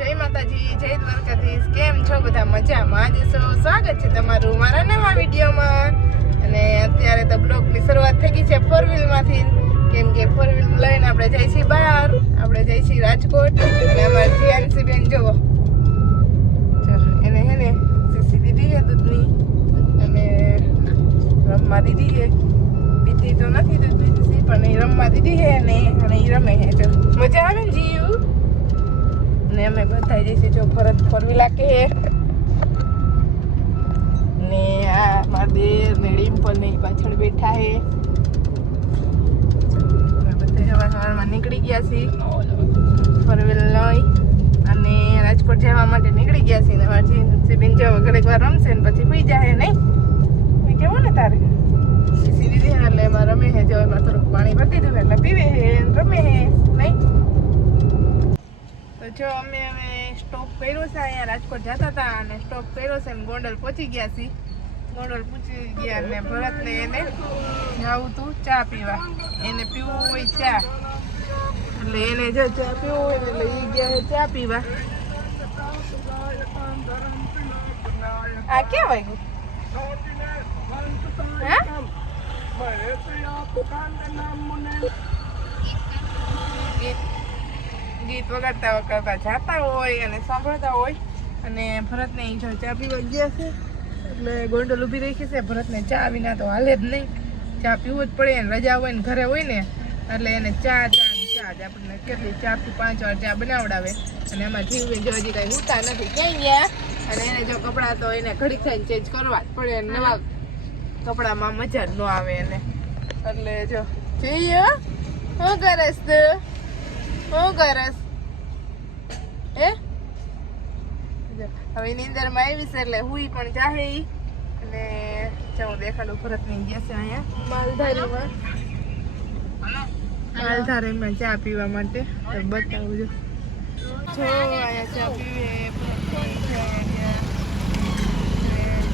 જય માતાજી, જય દ્વારકાધીશ. કેમ છો બધા? મજામાં જ છો? સ્વાગત છે તમારું મારા નવા વિડીયોમાં. અને અત્યારે તો બ્લોગની શરૂઆત થઈ ગઈ છે 4 વ્હીલમાંથી, કેમ કે 4 વ્હીલ લઈને આપણે જઈએ છીએ બહાર. આપણે જઈએ છીએ રાજકોટ. અને અમારી જીયાનસી બેન જોવો, એને હે ને સીસી દીધી છે દૂધની, અને રમવા દીધી છે. પીતી તો નથી દૂધની સીસી, પણ એ રમવા દીધી છે ને, અને એ રમે છે. જો મજા આવે ને જીવ. ને અમે બધા જઈશું. જો ભરત 4 વ્હીલ કે ને આ મારા દેર ને ડિમ્પલ ને પાછળ બેઠા છે. અમે બધા સવારમાં નીકળી ગયા છીએ 4 વ્હીલ લઈ અને રાજકોટ જવા માટે નીકળી ગયા છીએ. ને મારી બેન જેવો ઘડીક વાર રમશે ને પછી સુઈ જાય. નહીં કેવું ને તારે સીસી દીધી એટલે એમાં રમે છે. જો એમાં થોડુંક પાણી ભરી દીધું એટલે પીવે છે, રમે છે. નહીં તો જો અમે હવે સ્ટોપ કર્યો છે. અહીંયા રાજકોટ જતા હતા અને સ્ટોપ કર્યો છે ને ગોંડલ પહોંચી ગયા છીએ. ગોંડલ પહોંચી ગયા ને ભરતને એને જવું તું ચા પીવા. એને પીવું હોય ચા, એટલે એને જો ચા પીવું હોય એટલે એ ગયા છે ચા પીવા. આ ક્યાં વાગ્યું? ગીત વગાડતા વગાડતા જાતા હોય અને સાંભળતા હોય. અને ભરતને જો ચા પીવા ગયા છે એટલે ગોંડલ ઊભી રાખી છે. ભરતને ચા વિના તો હાલે જ નહીં, ચા પીવું જ પડે. ને રજા હોય ને ઘરે હોય ને એટલે એને ચા જ આપણને કેટલી 4 થી 5 વાર ચા બનાવડાવે. અને એમાં જીવ જો હજી કાંઈ ઉતા નથી ક્યાંય ગયા. અને એને જો કપડાં તો એને ઘડીક થઈને ચેન્જ કરવા જ પડે. નવા કપડામાં મજા જ ન આવે એને. એટલે જો જઈએ. શું કરસ તું? શું કરસ? હવે નીંદરમાં આવી છે એટલે હુઈ પણ જાહે. અને હું દેખાડું ભરતની ગયા છે અહીંયા માલધારીમાં ચા પીવા માટે. બતાવું જો અહીંયા ચા પીવે.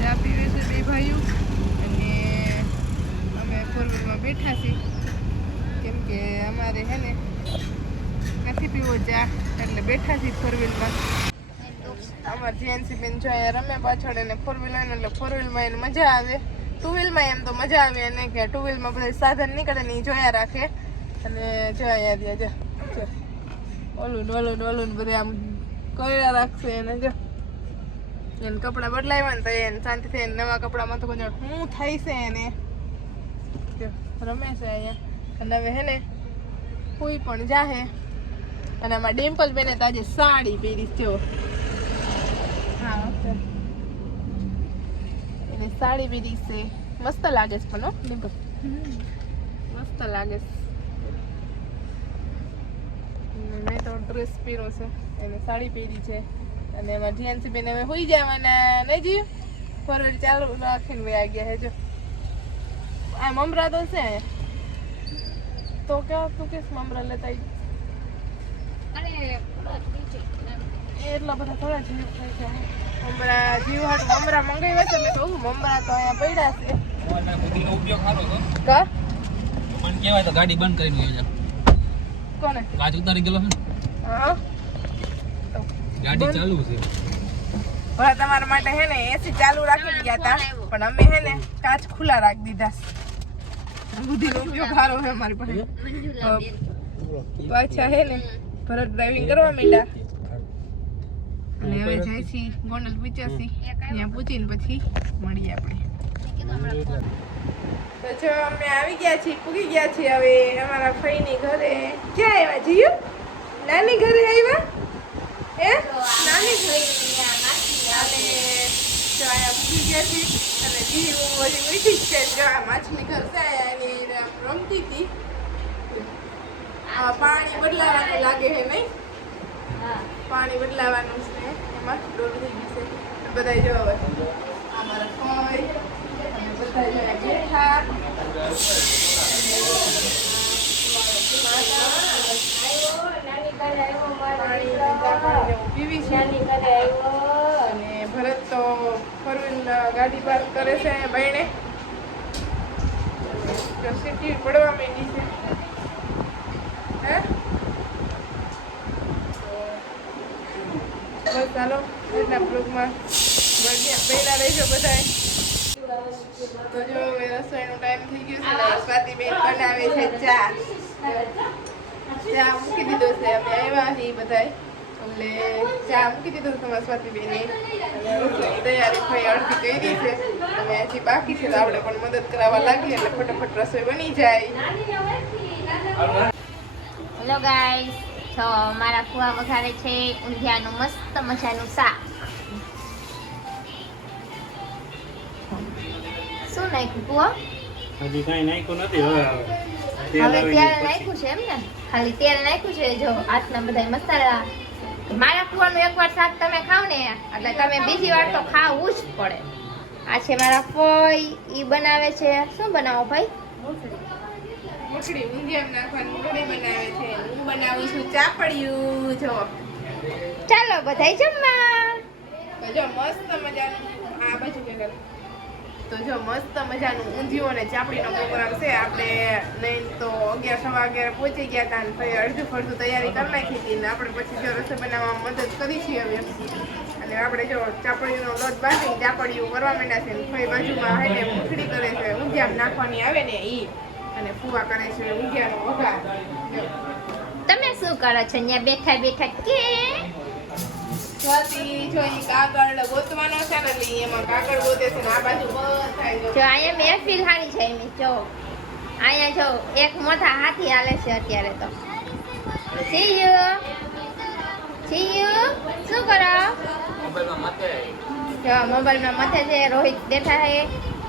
ચા પીવે છે બે ભાઈઓ. અને અમે 4 વ્હીલમાં બેઠા છીએ, કેમ કે અમારે હે ને નથી પીવો ચા એટલે બેઠા છીએ 4 વ્હીલમાં. અમારે જીએનસી બેન જો અહીંયા રમે પાછળ. એને 4 વ્હીલ હોય ને એટલે 4 વ્હીલમાં એને મજા આવે. 2 વ્હીલમાં એમ તો મજા આવે એને, કે 2 વ્હીલમાં બધા સાધન નીકળે ને એ જોયા રાખે. અને જો અહીંયા જો ઓલું બધા આમ કર્યા રાખશે. એને જો એને કપડાં બદલાવ્યા ને તો એને શાંતિ થઈ નવા કપડામાં તો કોઈ શું થાય છે એને. જો રમે છે અહીંયા. અને હવે હે ને કોઈ પણ જાહે. અને આમાં ડિમ્પલ બેને તો આજે સાડી પહેરી જો. એને સાડી પહેરી છે, મસ્ત લાગે છે. પણ ડિમ્પલ મસ્ત લાગે છે. મેં તો ડ્રેસ પહેર્યો છે, એને સાડી પહેરી છે. અને એમાં જીએનસી બેન હવે હોઈ જવાના નહીં જી. 4 વ્હીલ ચાલુ રાખીને વયા ગયા છે. જો આ મમરા તો છે તો ક્યાં તું કે મમરા લેતા એટલા બધા થોડા જીવ થાય છે. મમરા જીવ હાટ મમરા મંગાવ્યા છે. મેં કહું મમરા તો અહીંયા પડ્યા છે. કા પણ કેવાય તો ગાડી બંધ કરીને ગયો છે. કોને કાચ ઉતારી ગયેલો છે? હા ગાડી ચાલુ છે. ભલા તમારા માટે હે ને એસી ચાલુ રાખી ગયા હતા, પણ અમે હે ને કાચ ખુલ્લા રાખી દીધા. બુદ્ધિનો ઉપયોગ સારો છે અમારી પાસે. પાછા હે ને ભરત ડ્રાઇવિંગ કરવા માંડ્યા. અને હવે જાય છીએ ગોંડલ પહોંચ્યા. ત્યાં પૂછીને પછી મળીએ આપણે. તો જો અમે આવી ગયા છીએ, પૂગી ગયા છીએ હવે અમારા ફઈની ઘરે. ક્યાં આવ્યા જીયુ? નાની ઘરે આવ્યા? નાની ઘરે અને જો અહીંયા પૂગી ગયા છીએ. અને જીવ હજી મીઠી જ છે. જો આ માછલી ઘર છે એની રમતી હતી. પાણી બદલાવાનું લાગે છે નહીં? પાણી બદલાવાનું છે એમાં ડોલ થઈ ગઈ છે. બધા જો હવે અમારા ફઈ અને બધા જો બેઠા. પીવી છે. અને ભરત તો 4 વ્હીલ ગાડી પાર્ક કરે છે ભાઈને. સિટી પડવા માંડી છે. હે બસ ચાલો એટલા બ્લોગમાં પહેલા રહેજો બધાય. તો જો હવે રસોઈનો ટાઈમ થઈ ગયો છે ને સ્વાતિબેન બનાવે છે ચા. ચા મૂકી દીધો છે, અમે આવ્યા છીએ બધાય એટલે ચા મૂકી દીધો છે તમારા સ્વાતિબેને. અને રસોઈની તૈયારી થઈ અડધી કરી છે અને હજી બાકી છે તો આપણે પણ મદદ કરાવવા લાગીએ એટલે ફટાફટ રસોઈ બની જાય. હેલો ગાઈસ, તો મારા ફુવા વઘારે છે ઊંધિયાનું મસ્ત મજાનું શાક. શું નાખ્યું ફુવા? હજી કઈ નાખ્યું નથી. હવે હવે તેલ નાખ્યું છે એમ ને? ખાલી તેલ નાખ્યું છે. જો આટલા બધા મસાલા. મારા ફુવાનું એકવાર શાક તમે ખાવ ને એટલે તમે બીજી વાર તો ખાવું જ પડે. આ છે મારા ફોઈ, ઈ બનાવે છે. શું બનાવો ભાઈ? મુખડી ઊંધિયામાં નાખવાની મુખડી બનાવે છે. હું બનાવું છું ચાપડિયું. જો ચાલો બધાય જમવા. તો જો મસ્ત મજાનું આ બાજુ કે તો જો મસ્ત મજાનું ઊંધિયું અને ચાપડીનો પ્રોગ્રામ છે. આપણે નહીં તો 11:11 પહોંચી ગયા હતા અને પછી અડધું ફરધું તૈયારી કરી નાખી હતી ને આપણે પછી જો રસોઈ બનાવવામાં મદદ કરી છે હવે. અને આપણે જો ચાપડીનો લોટ બાંધી ચાપડીયું કરવા માંડ્યા છે. ફઈ બાજુમાં હેને મુખડી કરે છે, ઊંધિયામાં નાખવાની આવે ને ઈ, અને ફુવા કરે છે ઊંધિયાનો વઘાર. તમે શું કરો છો અહીંયા બેઠા બેઠા કે? સ્વાતિ જો ઈ કાગળ ગોતવાનો છે ને એટલે એમાં કાગળ ગોતે છે ને આ બાજુ બધા જો અહીંયા મહેફિલ હારી છે એમ. જો અહીંયા જો એક મોટા હાથી હાલે છે અત્યારે તો. શું કરો? મોબાઈલમાં માથે જો મોબાઈલમાં મથે છે. રોહિત બેઠા છે,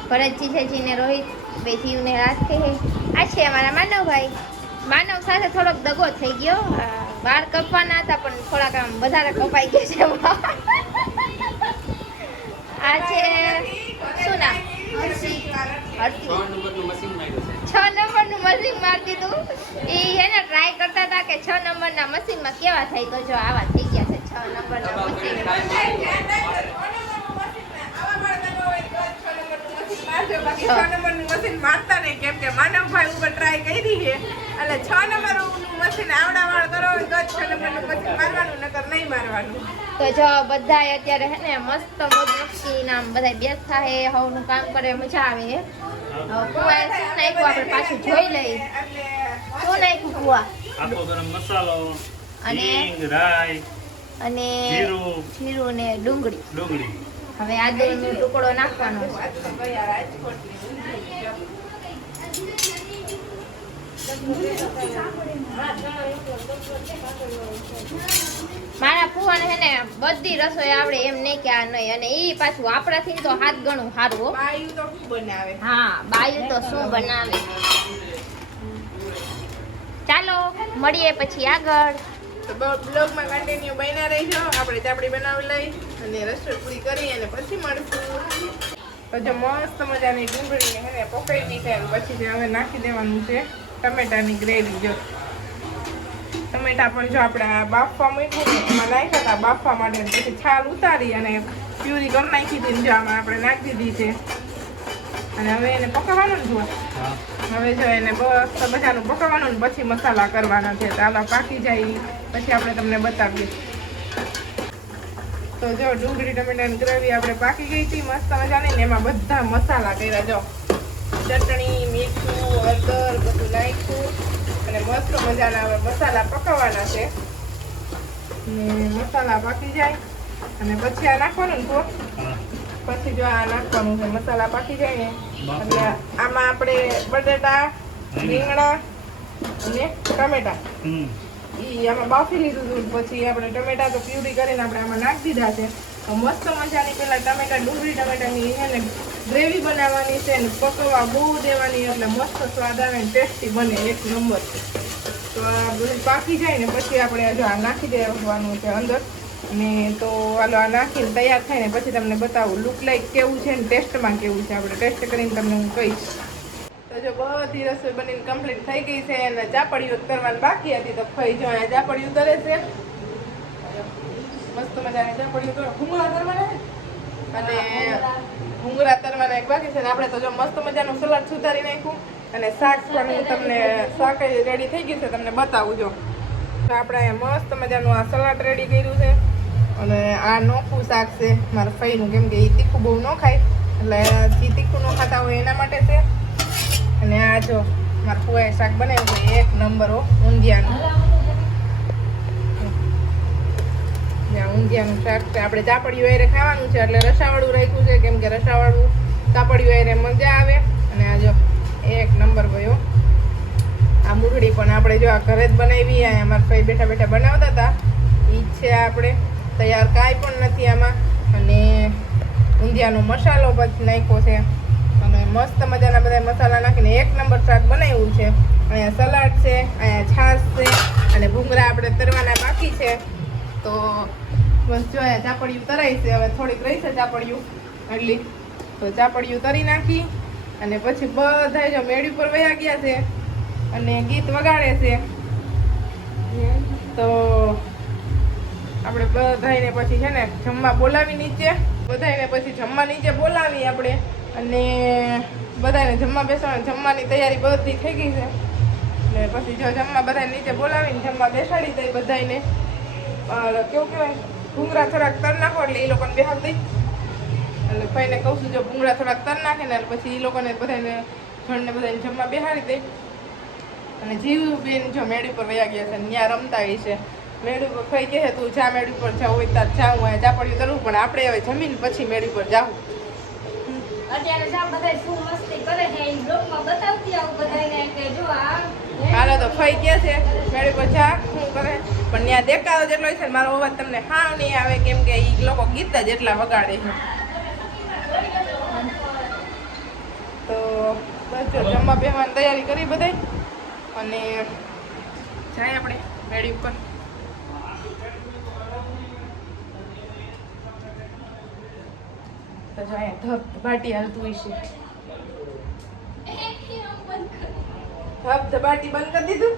ભરતજી છે જીને રોહિત બે જીવને રાખે છે. આ છે અમારા માનવભાઈ. માનવ સાથે થોડોક દગો થઈ ગયો. વાળ કપવાના હતા પણ થોડાક આમ વધારે કપાઈ ગયા છે. આ છે શું નામ? હર્ષિત. 6 નંબરનું મશીન માર્યું છે. 6 નંબરનું મશીન મારી દીધું. એ એને ટ્રાય કરતા હતા કે 6 નંબરના મશીનમાં કેવા થાય. તો જો આવા થઈ ગયા છે 6 નંબરના મશીન. મશીન મારતા નહીં કેમ કે માનવભાઈ ઉપર ટ્રાય કરી છે એટલે 6 નંબરનું મશીન આવડાવાળ કરો તો 6 નંબરનું મશીન મારવાનું, નકર નહીં મારવાનું. તો જો બધાય અત્યારે હે ને મસ્ત મોજ મસ્તી નામ બધાય બેઠા હે, હવનું કામ કરે, મજા આવે હે. કુવા શું નાખ્યું આપણે પાછું જોઈ લઈ. શું નાખ્યું કુવા? આખો ગરમ મસાલો, અને હિંગ, રાઈ, અને જીરું ને ડુંગળી. હવે આદુનો ટુકડો નાખવાનો છે. મારા ફુવાને હે ને બધી રસોઈ આવડે એમ નહીં કે આ નહીં. અને ઈ પાછું આપણાથી તો હાથ ગણું સારું હો. બાયું તો શું બનાવે? હા, બાયું તો શું બનાવે. ચાલો મળીએ પછી આગળ. તો બ્લોગમાં કન્ટિન્યુ બન્યા રહીજો. આપણે ચાપડી બનાવી લઈ અને રસોઈ પૂરી કરી અને પછી મળશું. તો જો મસ્ત મજાની ડુંગળી હે ને પકડી છે પછી જે હવે નાખી દેવાનું છે ટમેટાની ગ્રેવી. જો ટમેટા પણ જો આપણે બાફવા મૂક્યું એમાં નાખ્યા હતા બાફવા માટે, પછી છાલ ઉતારી અને પ્યુરી કરી નાખી હતી. જો આમાં આપણે નાખી દીધી છે અને હવે એને પકાવવાનું જ હોય. હવે જો એને મસ્ત મજાનું પકાવવાનું ને પછી મસાલા કરવાના છે. તો આવા પાકી જાય પછી આપણે તમને બતાવીએ. તો જો ડુંગળી ટમેટાની ગ્રેવી આપણે પાકી ગઈ હતી મસ્ત મજાની ને એમાં બધા મસાલા કર્યા. જો ચટણી, મીઠું, હળદર બધું નાખ્યું અને મસ્ત મજાના હવે મસાલા પકાવવાના છે. ને મસાલા પાકી જાય અને પછી આ નાખવાનું ને પછી જો આ નાખવાનું છે. મસાલા પાકી જાય ને એટલે આમાં આપણે બટેટા, રીંગણા અને ટમેટા ઈ આમાં બાફી લીધું હતું. પછી આપણે ટમેટા તો પ્યુરી કરીને આપણે આમાં નાખી દીધા છે. તો મસ્ત મજાની પેલા ટમેટા ડુંગળી ટમેટાની એને ગ્રેવી બનાવવાની છે ને પકવવા બહુ દેવાની એટલે મસ્ત સ્વાદ આવે ને ટેસ્ટી બને એક નંબર. તો આ બધું પાકી જાય ને પછી આપણે જો આ નાખી દેવાનું છે અંદર. ને તો હાલો આ નાખીને તૈયાર થાય ને પછી તમને બતાવું લુક લાઈક કેવું છે ને ટેસ્ટમાં કેવું છે. આપણે ટેસ્ટ કરીને તમને હું કહીશ. તો જો બધી રસોઈ બનીને કમ્પ્લીટ થઈ ગઈ છે અને ચાપડીઓ કરવાની બાકી હતી તો ફઈ જો અહીંયા ચાપડીઓ કરે છે. મસ્ત મજાની ચાપડીઓ કરો. ભૂંગળા કરવાના અને ભૂંગળા તરવાના એક બાકી છે ને આપણે તો જો મસ્ત મજાનું સલાડ સુધારી નાખ્યું અને શાક પણ હું તમને શાક રેડી થઈ ગયું છે તમને બતાવું. જો આપણે અહીંયા મસ્ત મજાનું આ સલાડ રેડી કર્યું છે અને આ નોખું શાક છે મારા ફઈનું, કેમ કે એ તીખું બહુ ન ખાય, એટલે જે તીખું ન ખાતા હોય એના માટે છે. અને આ જો મારા ફુવાએ શાક બનાવ્યું છે એક નંબર હો, ઊંધિયાનું. ઊંધિયાનું શાક છે. આપણે ચાપડીયું એરે ખાવાનું છે એટલે રસાવાળું રાખ્યું છે, કેમ કે રસાવાળું ચાપડીયું એરે મજા આવે. અને આ જો એક નંબર ગયો. આ મુરડી પણ આપણે જો આ ઘરે જ બનાવી, અમારા ભાઈ બેઠા બેઠા બનાવતા હતા એ જ છે. આપણે તૈયાર કાંઈ પણ નથી આમાં. અને ઊંધિયાનો મસાલો પછી નાખ્યો છે અને મસ્ત મજાના બધા મસાલા નાખીને એક નંબર શાક બનાવ્યું છે. અહીંયા સલાડ છે, અહીંયા છાશ છે અને ભૂંગળા આપણે તરવાના બાકી છે. તો બસ જો અહીંયા ચાપડિયું તરાય છે. હવે થોડીક રહી છે ચાપડિયું એટલી, તો ચાપડિયું તરી નાખી અને પછી બધા જો મેળી પર વયા ગયા છે અને ગીત વગાડે છે. તો આપણે બધાને પછી છે ને જમવા બોલાવી નીચે, બધાને પછી જમવા નીચે બોલાવી આપણે અને બધાને જમવા બેસવાનું, જમવાની તૈયારી બધી થઈ ગઈ છે. ને પછી જો જમવા બધાને નીચે બોલાવીને જમવા બેસાડી દઈ બધાને. કેવું કહેવાય, ભૂંગળા થોડાક તર નાખો એટલે એ લોકોને બેહાડી દઈ. એટલે ભાઈને કહું છું જો ભૂંગળા થોડાક તર નાખે ને પછી એ લોકોને બધાને જણને બધાને જમવા બેહાડી દઈ. અને જીવબેન જો મેળી પર વયા ગયા છે, ત્યાં રમતા હોય છે. મેળી પર કઈ કહે તું જા મેળી પર જાવ હોય તાર જાઉં, હોય ચાપડિયું તરવું, પણ આપણે હવે જમીન પછી મેળી પર જાવું. અત્યારે જા બધા શું મસ્તી કરે છે એ બ્લોગમાં બતાવતી આવું બધાને કે જો આ હાલો તો ફઈ કે છે મેળી પર જા શું કરે, પણ ત્યાં દેખાડો જેટલો છે મારો અવાજ તમને હાવ નહીં આવે, કેમ કે એ લોકો ગીત જ એટલા વગાડે છે. તો બસ જો જમવા બેસવાની તૈયારી કરી બધાય અને જાય આપણે મેળી ઉપર. તો જાય ધબધબાટી હાલતું હોય છે. ધબધબાટી બંધ કરી દીધું.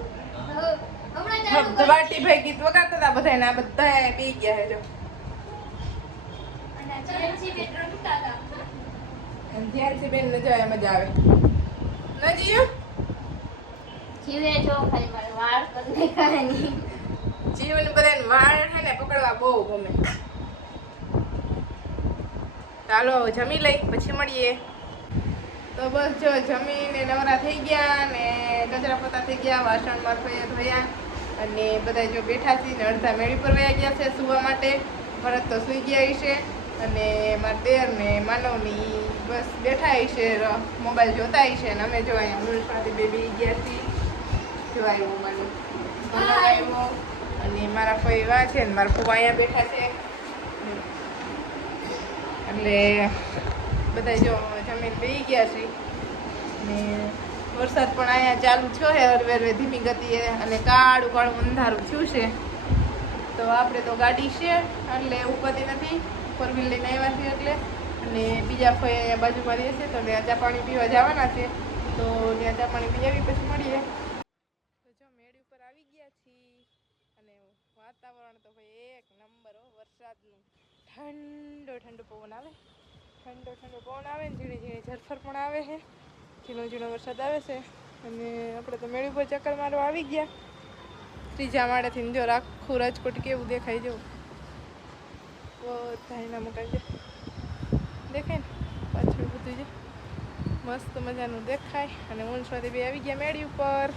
ધબધબાટી ભાઈ ગીત વગાડતા હતા બધા, ને આ બધા પી ગયા છે. જો ધ્યાનથી બેન ને જાય મજા આવે. ના જીયો જીવે જો ખાલી મારે વાળ કરી ખાવાની. જીવન બધાને વાળ છે ને પકડવા બહુ ગમે. ચાલો જમી લઈ પછી મળીએ. તો બસ જો જમીને નવરા થઈ ગયા ને કચરા પોતા થઈ ગયા, વાસણ મારફે ધોયા અને બધા જો બેઠા છે ને અડધા મેળી પર વયા ગયા છે સુવા માટે. ભરત તો સુઈ ગયા છે અને મારા દેર ને માનવની બસ બેઠા છે, મોબાઈલ જોતા છે. અને અમે જો અહીંયા મુરસાથી બેબી ગયા છીએ. જો આવ્યો માનો આવ્યો અને મારા ફઈવા છે ને મારા ફુવા અહીંયા બેઠા છે. એટલે બધા જો જમીન બેસી ગયા છે ને વરસાદ પણ અહીંયા ચાલુ થયો છે હરવે ધીમી ગતિએ અને કાળું કાળું અંધારું થયું છે. તો આપણે તો ગાડી છે એટલે ઉપાધિ નથી, ફોર વ્હીલ લઈને આવ્યા છીએ એટલે. અને બીજા ફઈ અહીંયા બાજુમાં રહે છે તો ત્યાં ચા પાણી પીવા જવાના છે. તો ત્યાં ચા પાણી પી આવી પછી મળીએ. તો જો મેળી ઉપર આવી ગયા છીએ અને વાતાવરણ તો ભાઈ એક નંબર હો, વરસાદનું. ઠંડો ઠંડો પવન આવે, ઠંડો ઠંડો પવન આવે ને ઝીણી ઝીણી ઝરફર પણ આવે છે, ઝીણો ઝીણો વરસાદ આવે છે. અને આપણે તો મેળી ઉપર ચક્કર મારવા આવી ગયા. ત્રીજા માળેથી જો આખું રાજકોટ કેવું દેખાય, જો બધા એના મકાન છે દેખાય ને પાછળ બધું છે મસ્ત મજાનું દેખાય. અને ઊંચમાંથી બે આવી ગયા મેળી ઉપર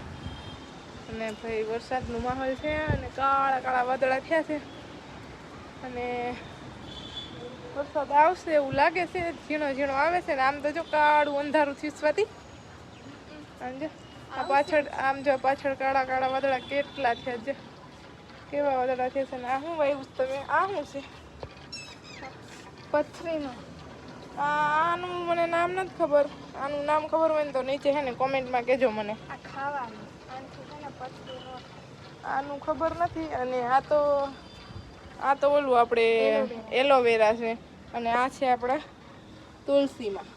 અને ભાઈ વરસાદનું માહોલ છે અને કાળા કાળા વાદળા થયા છે અને વરસાદ આવશે એવું લાગે છે. ઝીણો ઝીણો આવે છે ને આમ તો જો કાળું અંધારું થયું. આમ જો આ પાછળ, આમ જો પાછળ કાળા કાળા વાદળા કેટલા થયા છે, કેવા વાદળા થયા છે. ને આ શું વાવ્યું તમે? આ શું છે? પથરીનું. આનું મને નામ નથી ખબર. આનું નામ ખબર હોય ને તો નીચે છે ને કોમેન્ટમાં કહેજો મને. આ ખાવાનું પથરીનું આનું ખબર નથી. અને આ તો ઓલું આપણે એલોવેરા છે અને આ છે આપણા તુલસીમાં.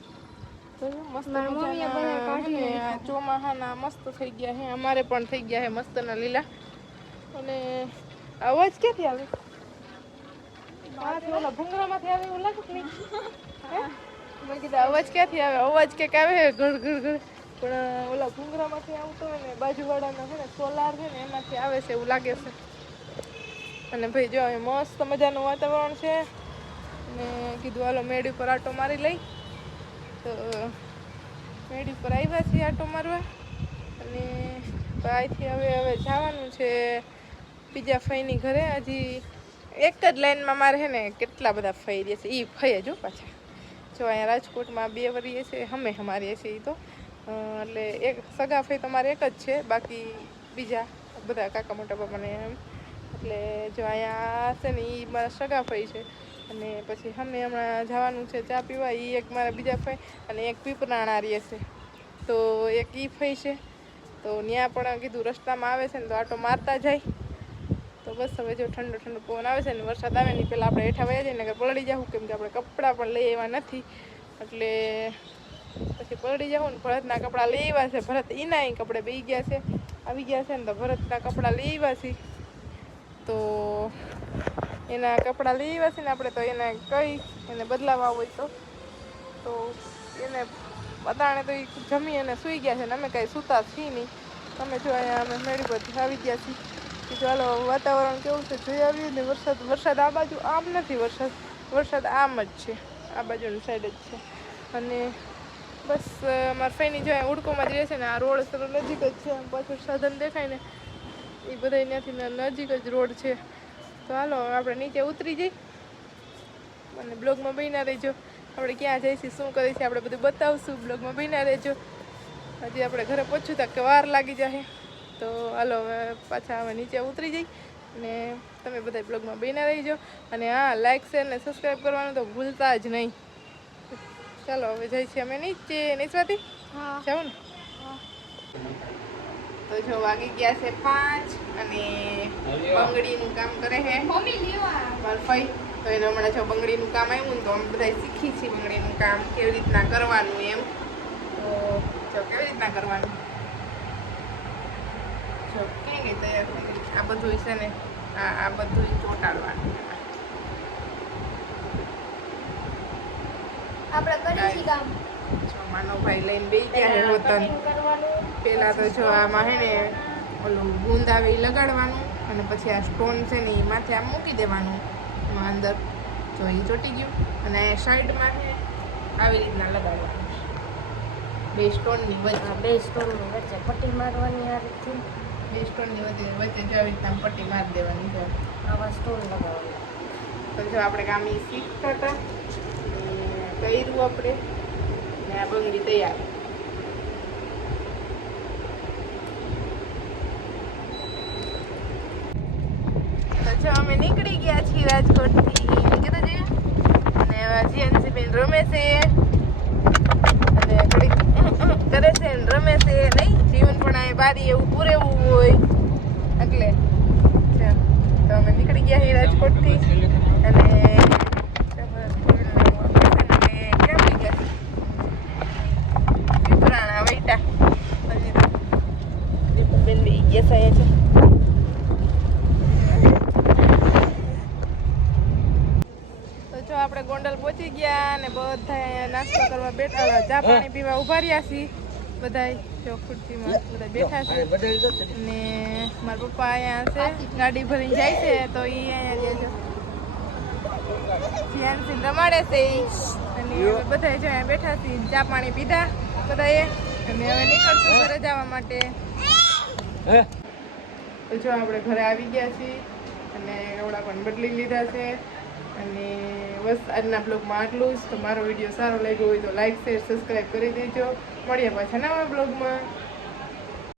તો મસ્ત મજાના ચોમાહાના મસ્ત થઈ ગયા છે. અમારે પણ થઈ ગયા છે મસ્તના લીલા. અને અવાજ ક્યાંથી આવે? ઓલા ભૂંગળામાંથી આવે એવું લાગે નહીં? મેં કીધું અવાજ ક્યાંથી આવે? અવાજ કંઈક આવે ઘડ ઘડ ઘડ, પણ ઓલા ભૂંગળામાંથી આવતો હોય ને બાજુવાળાના છે ને સોલાર છે ને એમાંથી આવે છે એવું લાગે છે. અને ભાઈ જો અહીં મસ્ત મજાનું વાતાવરણ છે અને કીધું હાલો મેળી ઉપર આટો મારી લઈ. તો મેળી ઉપર આવ્યા છીએ આટો મારવા અને અહીંથી હવે જવાનું છે બીજા ફઈની ઘરે. હજી એક જ લાઈનમાં મારે છે ને કેટલા બધા ફઈ રહે છે, એ ફઈ જ પાછા. જો અહીંયા રાજકોટમાં 2 વરીએ છે, અમે અમારી છીએ. તો એટલે એક સગા ફઈ તો મારે એક જ છે, બાકી બીજા બધા કાકા મોટા બાપાને એમ. એટલે જો અહીંયા છે ને એ મારા સગા ફઈ છે અને પછી અમે હમણાં જવાનું છે ચા પીવા. એ એક મારા બીજા ફઈ અને એક પીપરાણા રહે છે, તો એક એ ફઈ છે. તો ત્યાં પણ કીધું રસ્તામાં આવે છે ને તો આટો મારતા જાય. તો બસ હવે જો ઠંડો ઠંડો પવન આવે છે ને વરસાદ આવે ને પહેલાં આપણે હેઠા વયા જઈએ ને પલળી જાઉં, કેમ કે આપણે કપડાં પણ લઈ આવ્યા નથી. એટલે પછી પલળી જાઉં ને ભરતના કપડાં લઈ આવ્યા છે. ભરત એના કપડે બેસી ગયા છે, આવી ગયા છે ને તો ભરતના કપડાં લઈ આવ્યા છે. તો એના કપડાં લઈ આવ્યા છે ને આપણે, તો એને કહી એને બદલાવા હોય તો એને અતાણે તો એ જમી અને સૂઈ ગયા છે ને અમે કાંઈ સૂતા છીએ નહીં. અમે જો અહીંયા અમે મેળી પર આવી ગયા છીએ કે ચાલો વાતાવરણ કેવું છે જોઈ આવ્યું ને. વરસાદ આ બાજુ આમ નથી, વરસાદ આમ જ છે, આ બાજુની સાઈડ જ છે. અને બસ મારા ફઈની જો ઉડકોમાં જ રહે છે ને. આ રોડ સર નજીક જ છે, પાછળ સાધન દેખાય ને એ બધા ત્યાંથી નજીક જ રોડ છે. તો હાલો આપણે નીચે ઉતરી જઈ અને બ્લોગમાં બન્યા રહેજો. આપણે ક્યાં જઈશું, શું કરીશું, આપણે બધું બતાવશું. બ્લોગમાં બન્યા રહેજો. હજી આપણે ઘરે પહોંચ્યું તક કે વાર લાગી જાય. તો હાલો હવે પાછા હવે નીચે ઉતરી જઈ અને તમે બધા બ્લોગમાં બન્યા રહીજો. અને હા, લાઇક શેર ને સબસ્ક્રાઈબ કરવાનું તો ભૂલતા જ નહીં. ચાલો હવે જઈ છીએ અમે નીચે. નહીં સ્વાતિ? જાઉં ને? તો જો વાગી ગયા છે 5 અને બંગડીનું કામ કરે છે મારા ફઈ. તો એને હમણાં જો બંગડીનું કામ આવ્યું ને તો અમે બધા શીખી છીએ બંગડીનું કામ કેવી રીતના કરવાનું એમ. તો જો કેવી રીતના કરવાનું જો ક્યાં ગઈ તૈયાર થઈ ગઈ. આ બધું છે ને આ બધું ચોંટાડવાનું. આપણે કરીશું કામ. જો માનવભાઈ લઈને બેસી ગયા છે વતન. પહેલાં તો જો આમાં હે ને ઓલું ગુંદ આવે એ લગાડવાનું અને પછી આ સ્ટોન છે ને એ માથે આમ મૂકી દેવાનું એમાં અંદર. જો એ ચોટી ગયું અને સાઈડમાં છે આવી રીતના લગાડવાનું. 2 સ્ટોનની વચ્ચે, 2 સ્ટોનની વચ્ચે પટ્ટી મારવાની. આ રીતથી 2 સ્ટોનની વચ્ચે જો આવી રીતના પટ્ટી મારી દેવાની. જો આવા સ્ટોન લગાવવાના. તો જો આપણે કામ એ શીખતા હતા, કર્યું આપણે ને આ બંગડી તૈયાર. તો જો અમે નીકળી ગયા છીએ રાજકોટથી. કીધું છે અને હવે જીએનસી બેન રમે છે અને ઘડીક કરે છે ને રમે છે. નહીં જીવન પણ આ બારી એવું પૂરેવું હોય એટલે. તો અમે નીકળી ગયા છીએ રાજકોટથી અને પીપરાણા વૈટા બેન બી ગયા છે. તો જો આપણે ગોંડલ પહોંચી ગયા અને બધા નાસ્તો કરવા બેઠા, ચા પાણી પીવા ઉભા રહ્યા છીએ બધા. જો ખુરશીમાં બધા બેઠા છે અને મારા પપ્પા અહીંયા છે, ગાડી ભરીને જાય છે. તો એ અહીંયા જે ધ્યાનથી રમાડે છે અને બધા જો અહીંયા બેઠા છીએ, ચા પાણી પીધા બધાએ અને હવે નીકળશું ઘરે જવા માટે. તો જો આપણે ઘરે આવી ગયા છીએ અને કપડાં પણ બદલી લીધા છે. અને બસ આજના બ્લોગમાં આટલું જ. તો મારો વિડીયો સારો લાગ્યો હોય તો લાઈક શેર સબસ્ક્રાઈબ કરી દેજો. મળીએ પાછા નવા બ્લોગમાં.